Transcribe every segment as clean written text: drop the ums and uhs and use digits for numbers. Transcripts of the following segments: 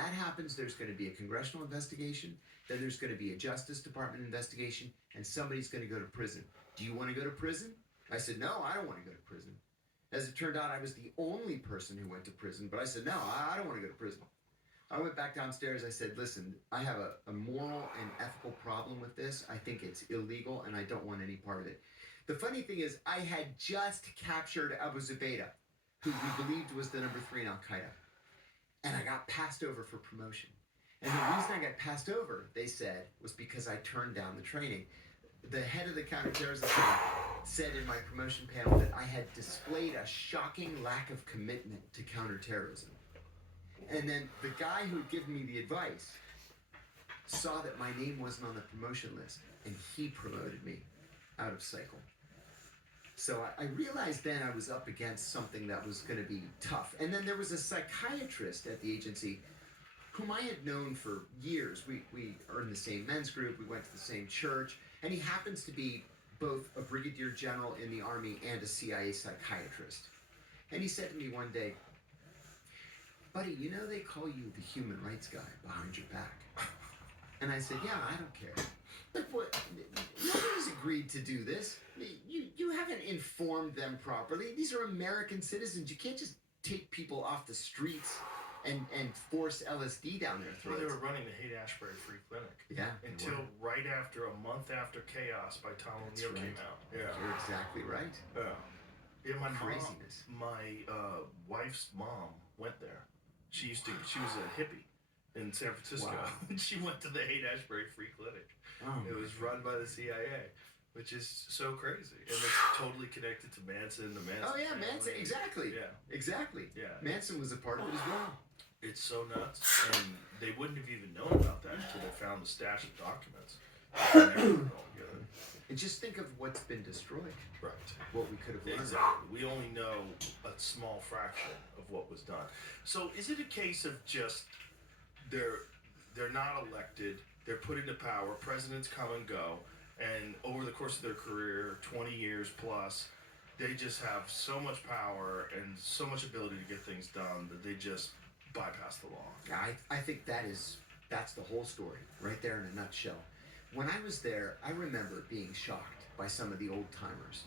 that happens, there's going to be a congressional investigation, then there's going to be a Justice Department investigation, and somebody's going to go to prison. Do you want to go to prison? I said, no, I don't want to go to prison. As it turned out, I was the only person who went to prison, but I said, no, I don't want to go to prison. I went back downstairs. I said, listen, I have a moral and ethical problem with this. I think it's illegal, and I don't want any part of it. The funny thing is, I had just captured Abu Zubaydah, who we believed was the number 3 in Al-Qaeda. And I got passed over for promotion. And the reason I got passed over, they said, was because I turned down the training. The head of the counterterrorism said in my promotion panel that I had displayed a shocking lack of commitment to counterterrorism. And then the guy who had given me the advice saw that my name wasn't on the promotion list, and he promoted me out of cycle. So I realized then I was up against something that was going to be tough. And then there was a psychiatrist at the agency whom I had known for years. We are in the same men's group, we went to the same church, and he happens to be both a brigadier general in the Army and a CIA psychiatrist. And he said to me one day, buddy, you know they call you the human rights guy behind your back. And I said, yeah, I don't care. But what, nobody's agreed to do this. You haven't informed them properly. These are American citizens. You can't just take people off the streets and force LSD down their throats. Well, they were running the Haight-Ashbury Free Clinic. Yeah. Until right after, a month after Chaos by Tom O'Neill came out. Yeah. You're exactly right. Yeah, my Craziness. My wife's mom went there. She was a hippie in San Francisco. Wow. She went to the Haight-Ashbury Free Clinic. Oh, it was run by the CIA, which is so crazy. And it's totally connected to Manson, the Manson. Oh, yeah, family. Manson, exactly. Yeah. Exactly. Yeah. Manson was a part of it as well. It's so nuts. And they wouldn't have even known about that until they found the stash of documents. And they were all together. And just think of what's been destroyed. Right. What we could have learned. Exactly. We only know a small fraction of what was done. So is it a case of just they're not elected, they're put into power, presidents come and go, and over the course of their career, 20 years plus, they just have so much power and so much ability to get things done that they just bypass the law? I think that's the whole story right there in a nutshell. When I was there, I remember being shocked by some of the old timers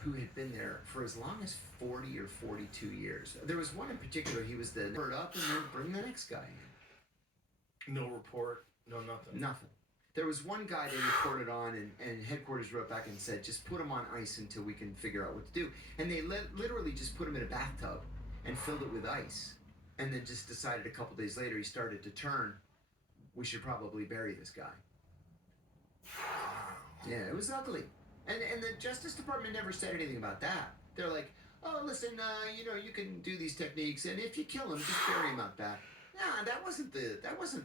who had been there for as long as 40 or 42 years. There was one in particular, he was the bird up and then bring the next guy in. No report, no nothing. Nothing. There was one guy they reported on, and headquarters wrote back and said, just put him on ice until we can figure out what to do. And they literally just put him in a bathtub and filled it with ice. And then just decided a couple days later he started to turn, we should probably bury this guy. Yeah, it was ugly. And the Justice Department never said anything about that. They're like, oh, listen, you can do these techniques, and if you kill him, just bury him out back. Nah, that wasn't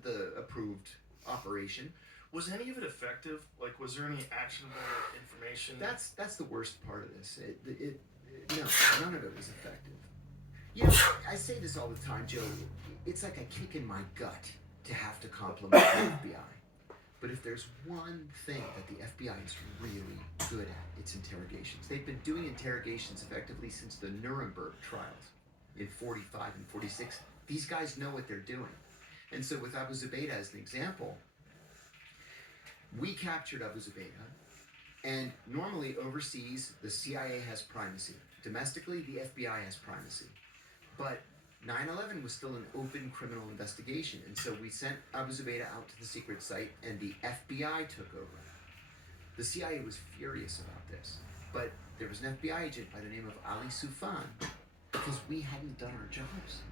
the approved operation. Was any of it effective? Like, was there any actionable information? That's the worst part of this. No, none of it was effective. You know, I say this all the time, Joe. It's like a kick in my gut to have to compliment the FBI. But if there's one thing that the FBI is really good at, it's interrogations. They've been doing interrogations effectively since the Nuremberg trials in 45 and 46. These guys know what they're doing. And so with Abu Zubaydah as an example, we captured Abu Zubaydah, and normally overseas, the CIA has primacy. Domestically, the FBI has primacy. But 9/11 was still an open criminal investigation, and so we sent Abu Zubaydah out to the secret site, and the FBI took over. The CIA was furious about this, but there was an FBI agent by the name of Ali Soufan, because we hadn't done our jobs.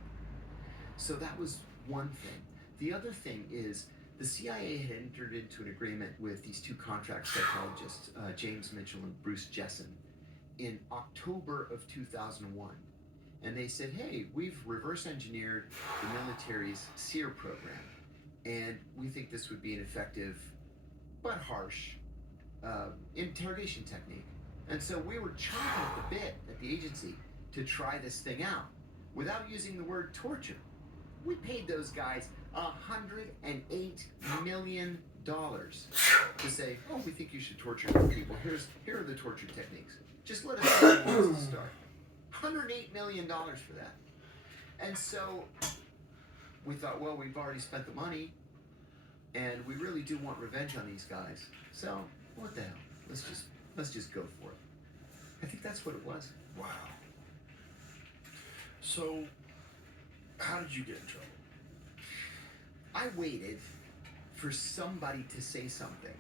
So that was one thing. The other thing is, the CIA had entered into an agreement with these two contract psychologists, James Mitchell and Bruce Jessen, in October of 2001. And they said, hey, we've reverse engineered the military's SEER program, and we think this would be an effective but harsh interrogation technique. And so we were chomping at the bit at the agency to try this thing out without using the word torture. We paid those guys $108 million to say, oh, we think you should torture people. Here are the torture techniques. Just let us know who wants to start. $108 million for that. And so we thought, well, we've already spent the money, and we really do want revenge on these guys. So what the hell? Let's just go for it. I think that's what it was. Wow. So, how did you get in trouble? I waited for somebody to say something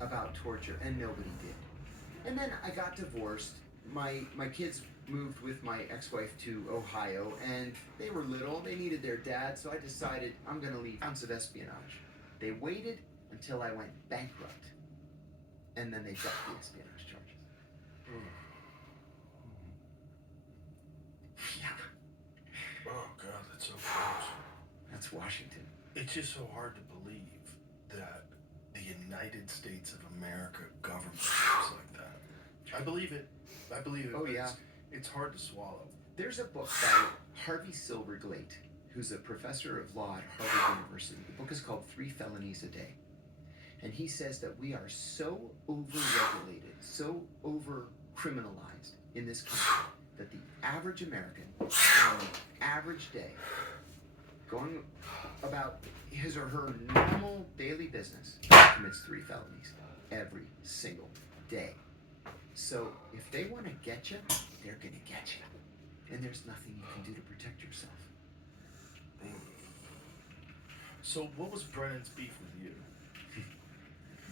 about torture, and nobody did. And then I got divorced. My kids moved with my ex-wife to Ohio, and they were little. They needed their dad, so I decided I'm going to leave. Counts of espionage. They waited until I went bankrupt, and then they dropped the espionage charges. Yeah, Oh God, that's so gross. that's Washington. It's just so hard to believe that the United States of America governs things like that. I believe it. Oh, but yeah. It's hard to swallow. There's a book by Harvey Silverglate, who's a professor of law at Harvard University. The book is called 3 Felonies a Day. And he says that we are so over-regulated, so over-criminalized in this country that the average American, on an average day, going about his or her normal daily business, commits 3 felonies every single day. So if they want to get you, they're going to get you. And there's nothing you can do to protect yourself. So what was Brennan's beef with you?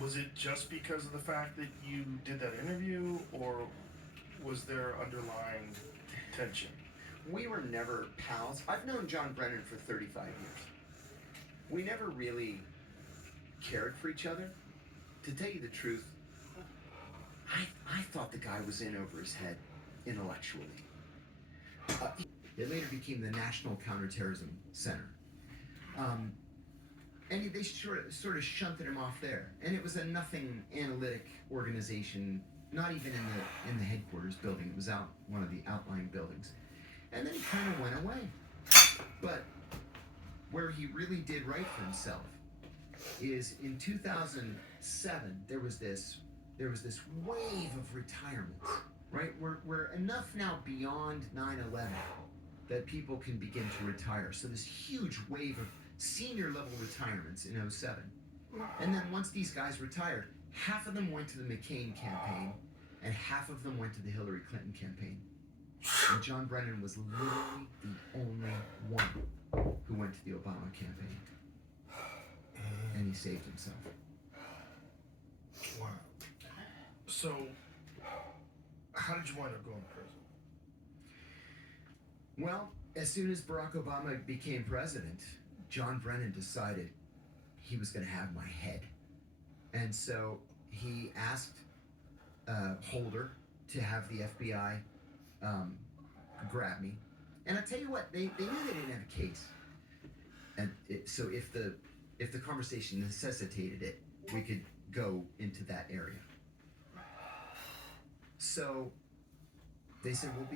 Was it just because of the fact that you did that interview, or was there underlying tension? We were never pals. I've known John Brennan for 35 years. We never really cared for each other. To tell you the truth, I thought the guy was in over his head intellectually. It later became the National Counterterrorism Center. And they sort of shunted him off there. And it was a nothing analytic organization, not even in the headquarters building. It was out one of the outlying buildings. And then he kind of went away. But where he really did right for himself is in 2007, there was this wave of retirements, right? We're enough now beyond 9/11 that people can begin to retire. So this huge wave of senior level retirements in 07. And then once these guys retired, half of them went to the McCain campaign and half of them went to the Hillary Clinton campaign. And John Brennan was literally the only one who went to the Obama campaign. And he saved himself. Wow. So, how did you wind up going to prison? Well, as soon as Barack Obama became president, John Brennan decided he was going to have my head. And so he asked Holder to have the FBI grab me. And I tell you what, they knew they didn't have a case. And so if the conversation necessitated it, we could go into that area. So they said, well,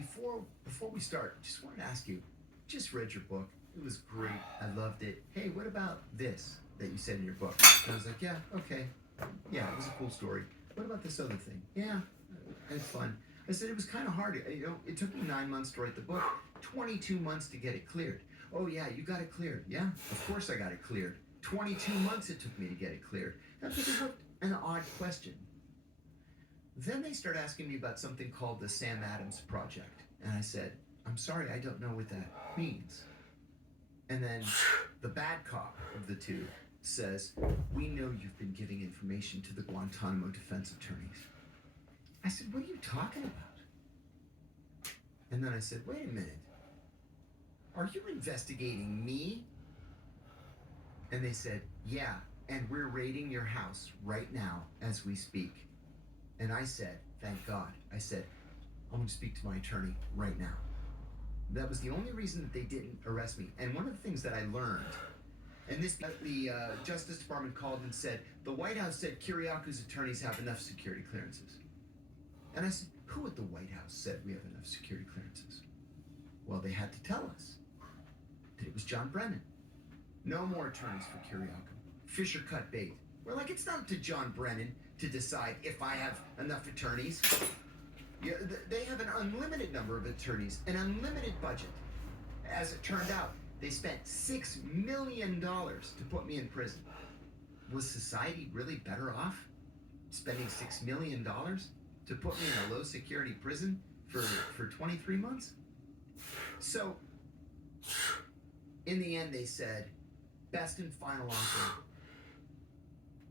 before we start, just wanted to ask you, just read your book. It was great. I loved it. Hey, what about this that you said in your book? And I was like, yeah, okay. Yeah, it was a cool story. What about this other thing? Yeah, I had fun. I said, it was kind of hard. It took me 9 months to write the book, 22 months to get it cleared. Oh, yeah, you got it cleared. Yeah, of course I got it cleared. 22 months it took me to get it cleared. That was an odd question. Then they start asking me about something called the Sam Adams Project. And I said, I'm sorry, I don't know what that means. And then the bad cop of the two says, we know you've been giving information to the Guantanamo defense attorneys. I said, what are you talking about? And then I said, wait a minute. Are you investigating me? And they said, yeah, and we're raiding your house right now as we speak. And I said, thank God. I said, I'm going to speak to my attorney right now. That was the only reason that they didn't arrest me. And one of the things that I learned, and the Justice Department called and said, the White House said Kiriaku's attorneys have enough security clearances. And I said, who at the White House said we have enough security clearances? Well, they had to tell us that it was John Brennan. No more attorneys for Kiriaku. Fisher cut bait. We're like, it's not up to John Brennan to decide if I have enough attorneys. Yeah, they have an unlimited number of attorneys, an unlimited budget. As it turned out, They spent $6 million to put me in prison. Was society really better off spending $6 million to put me in a low security prison for 23 months? So, in the end, they said, best and final offer,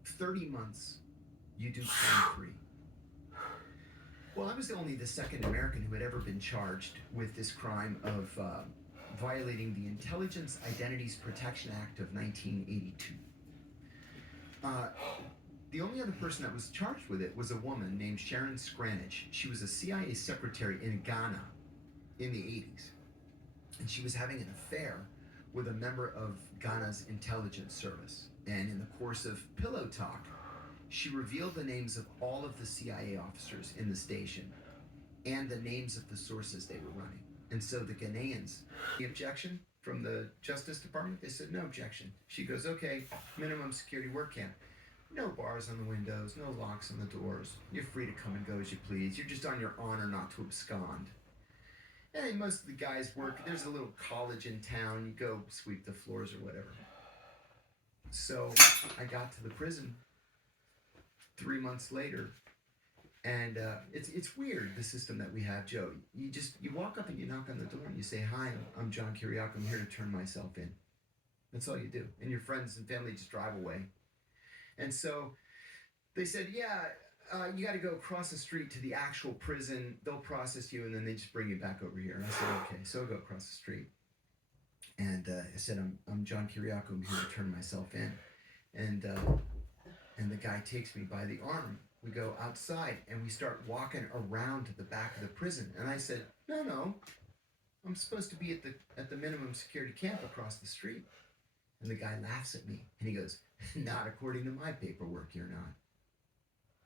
30 months, you do 23. Well, I was only the second American who had ever been charged with this crime of violating the Intelligence Identities Protection Act of 1982. The only other person that was charged with it was a woman named Sharon Scranage. She was a CIA secretary in Ghana in the 80s. And she was having an affair with a member of Ghana's intelligence service. And in the course of pillow talk, she revealed the names of all of the CIA officers in the station and the names of the sources they were running. And so the Ghanaians, the objection from the Justice Department, they said no objection. She goes, okay, minimum security work camp. No bars on the windows, no locks on the doors. You're free to come and go as you please. You're just on your honor not to abscond. And most of the guys work, there's a little college in town, you go sweep the floors or whatever. So I got to the prison 3 months later, and it's weird, the system that we have, Joe. You walk up and you knock on the door and you say, hi, I'm John Kiriakou, I'm here to turn myself in. That's all you do. And your friends and family just drive away. And so they said, yeah, you got to go across the street to the actual prison. They'll process you, and then they just bring you back over here. And I said, okay. So I go across the street. And I said, I'm John Kiriakou. I'm here to turn myself in. And the guy takes me by the arm. We go outside, and we start walking around to the back of the prison. And I said, no. I'm supposed to be at the minimum security camp across the street. And the guy laughs at me, and he goes, not according to my paperwork, you're not.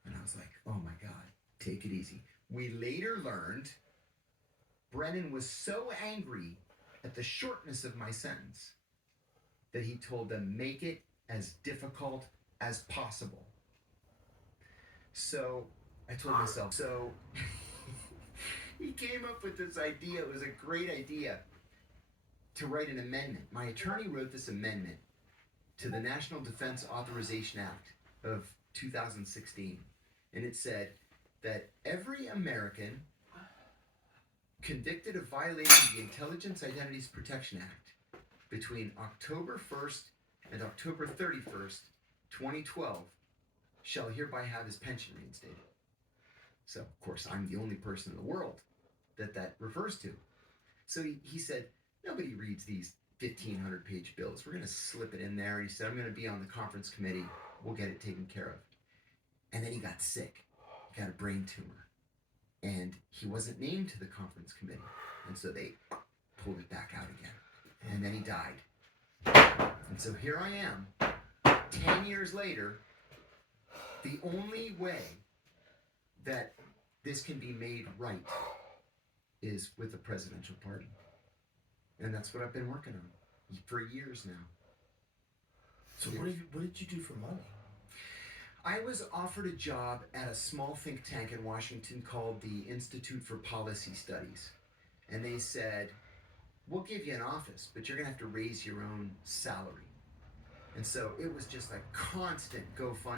And I was like, oh my God, take it easy. We later learned Brennan was so angry at the shortness of my sentence that he told them, make it as difficult as possible. So I told myself, so he came up with this idea. It was a great idea to write an amendment. My attorney wrote this amendment to the National Defense Authorization Act of 2016. And it said that every American convicted of violating the Intelligence Identities Protection Act between October 1st and October 31st, 2012, shall hereby have his pension reinstated. So, of course, I'm the only person in the world that refers to. So he said, nobody reads these 1,500 page bills. We're going to slip it in there. He said, I'm going to be on the conference committee. We'll get it taken care of. And then he got sick. He got a brain tumor. And he wasn't named to the conference committee. And so they pulled it back out again. And then he died. And so here I am, 10 years later. The only way that this can be made right is with a presidential pardon. And that's what I've been working on for years now. So what did you do for money? I was offered a job at a small think tank in Washington called the Institute for Policy Studies. And they said, we'll give you an office, but you're going to have to raise your own salary. And so it was just like constant GoFundMe.